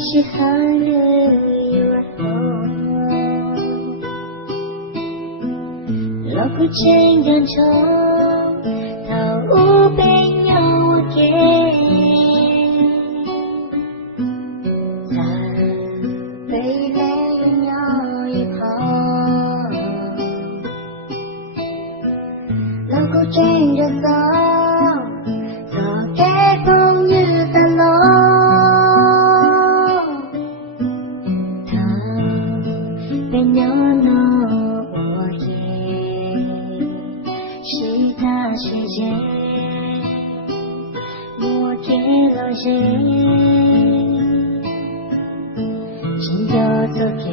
是寒日晚风，老古镇阳城，桃屋被鸟我给，在北雷鸟一旁，老古镇着走，走给风雨散落。被鸟弄我给，是他世界，我给了谁？真的都给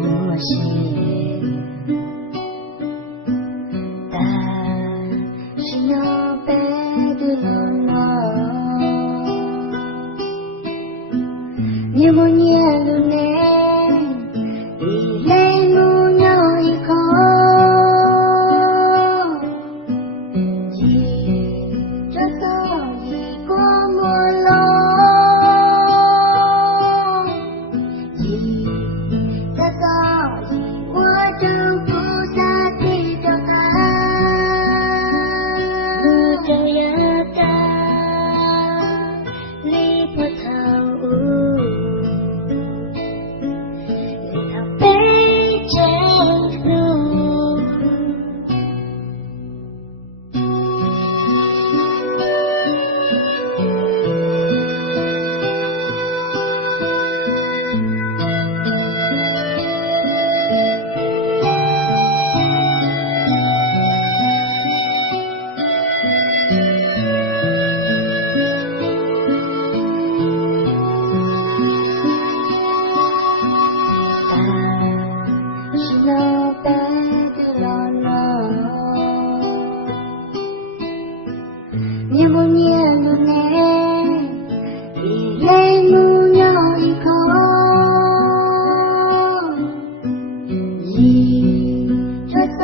我谁？但是那背对了我，你不念路内。念不念路内，一泪目鸟一口，一着色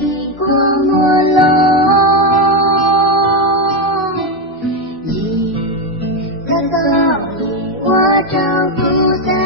一过没落，一着色一我找不到。